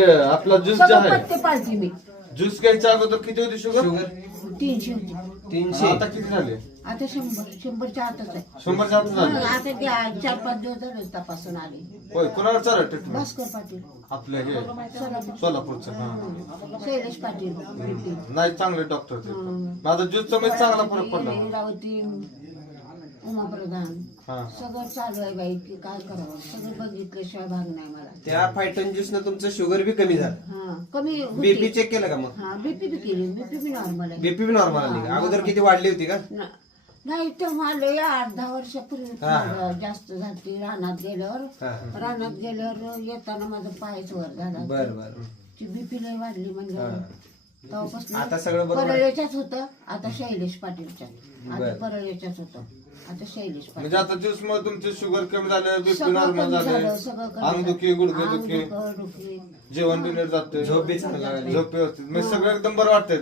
आपला ज्यूस जे सगळं आहे पत्ते पाळते मी. ज्यूस घ्यायच्या अगोदर किती होती शुगर? 300 होती. 300. आता किती झाले? आता 100च्या आतच आहे. 100च्या आत झाले. आता त्या 4-5 दिवस झाले तपासून आले. होय कुणावर चालू ट्रीटमेंट? भास्कर पाटील आपल्या हे सोलापूर. सोलापूरचं. हा शैलेश पाटील BP. नाही चांगले डॉक्टर ते. माझा ज्यूसचा मध्ये चांगला फरक पडला. लीलावती, उमा प्रधान हा सगळं चालू आहे बाई की काय करावं. सगळं बघितल्याशिवाय भाग नाही मला. त्या फायटन ज्यूस न तुमचं शुगर बी कमी झालं. हा कमी बीपी होती. चेक केलं का मग? हा बीपी बी केली. बीपी बी नॉर्मल आहे. बीपी बी नॉर्मल आली का? अगोदर किती वाढली होती का? नाही तेव्हा लय 8-10 वर्षापूर्वी हा. जास्त झाली. रानात गेल्यावर हा. रानात गेल्यावर येताना माझा पायच वर झाला. बर बर. ती बीपी लय वाढली म्हणजे आता सगळं बरोबर आहे. परळेच्याच होतं. आता शैलेश पाटीलच्या. आता बरं. परळेच्याच होतं. आता शैलेश पाटील. म्हणजे आता ज्यूस मध्ये तुमची शुगर कमी झालं, बीपी सगळं नॉर्मल कमी झाले, झालं, सगळं कमी अंग झालं. दुखी गुडघे अंग दुखी दुखी. जेवण बी नीट जाते, झोप बी चांगली लागली. झोप व्यवस्थित म्हणजे सगळं एकदम बरं वाटतंय.